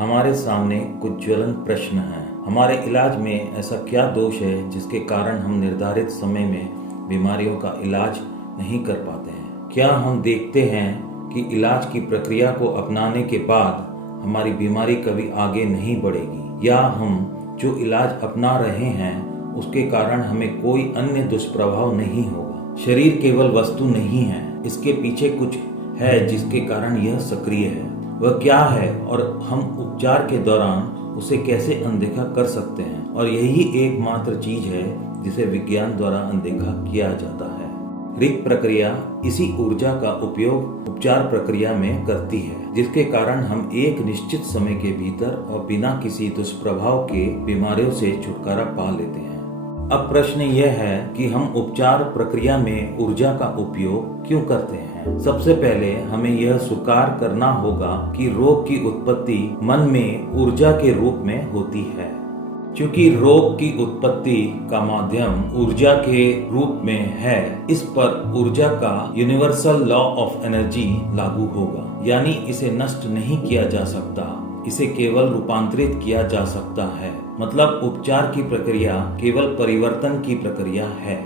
हमारे सामने कुछ ज्वलंत प्रश्न हैं। हमारे इलाज में ऐसा क्या दोष है जिसके कारण हम निर्धारित समय में बीमारियों का इलाज नहीं कर पाते हैं? क्या हम देखते हैं कि इलाज की प्रक्रिया को अपनाने के बाद हमारी बीमारी कभी आगे नहीं बढ़ेगी, या हम जो इलाज अपना रहे हैं उसके कारण हमें कोई अन्य दुष्प्रभाव नहीं होगा? शरीर केवल वस्तु नहीं है, इसके पीछे कुछ है जिसके कारण यह सक्रिय है। वह क्या है और हम उपचार के दौरान उसे कैसे अनदेखा कर सकते हैं? और यही एकमात्र चीज है जिसे विज्ञान द्वारा अनदेखा किया जाता है। ऋग प्रक्रिया इसी ऊर्जा का उपयोग उपचार प्रक्रिया में करती है, जिसके कारण हम एक निश्चित समय के भीतर और बिना किसी दुष्प्रभाव के बीमारियों से छुटकारा पा लेते हैं। अब प्रश्न यह है कि हम उपचार प्रक्रिया में ऊर्जा का उपयोग क्यों करते हैं? सबसे पहले हमें यह स्वीकार करना होगा कि रोग की उत्पत्ति मन में ऊर्जा के रूप में होती है। क्योंकि रोग की उत्पत्ति का माध्यम ऊर्जा के रूप में है, इस पर ऊर्जा का यूनिवर्सल लॉ ऑफ एनर्जी लागू होगा, यानी इसे नष्ट नहीं किया जा सकता, इसे केवल रूपांतरित किया जा सकता है। मतलब उपचार की प्रक्रिया केवल परिवर्तन की प्रक्रिया है।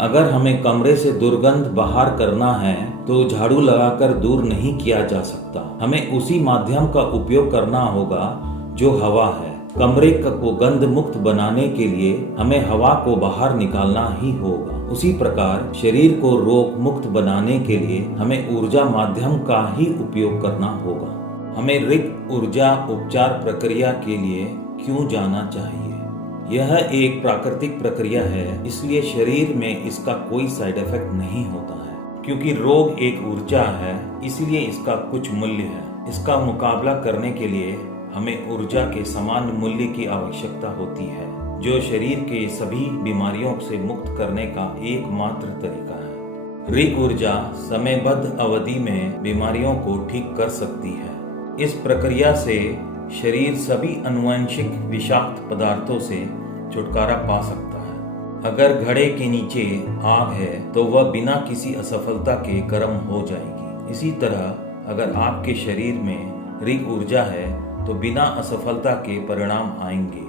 अगर हमें कमरे से दुर्गंध बाहर करना है तो झाड़ू लगाकर दूर नहीं किया जा सकता, हमें उसी माध्यम का उपयोग करना होगा जो हवा है। कमरे को गंध मुक्त बनाने के लिए हमें हवा को बाहर निकालना ही होगा। उसी प्रकार शरीर को रोग मुक्त बनाने के लिए हमें ऊर्जा माध्यम का ही उपयोग करना होगा। हमें ऋग ऊर्जा उपचार प्रक्रिया के लिए क्यों जाना चाहिए? यह एक प्राकृतिक प्रक्रिया है, इसलिए शरीर में इसका कोई साइड इफेक्ट नहीं होता है। क्योंकि रोग एक ऊर्जा है, इसलिए इसका कुछ मूल्य है। इसका मुकाबला करने के लिए हमें ऊर्जा के समान मूल्य की आवश्यकता होती है, जो शरीर के सभी बीमारियों से मुक्त करने का एकमात्र तरीका है। ऋग ऊर्जा समयबद्ध अवधि में बीमारियों को ठीक कर सकती है। इस प्रक्रिया से शरीर सभी आनुवंशिक विषाक्त पदार्थों से छुटकारा पा सकता है। अगर घड़े के नीचे आग है तो वह बिना किसी असफलता के गर्म हो जाएगी। इसी तरह अगर आपके शरीर में ऋग ऊर्जा है तो बिना असफलता के परिणाम आएंगे।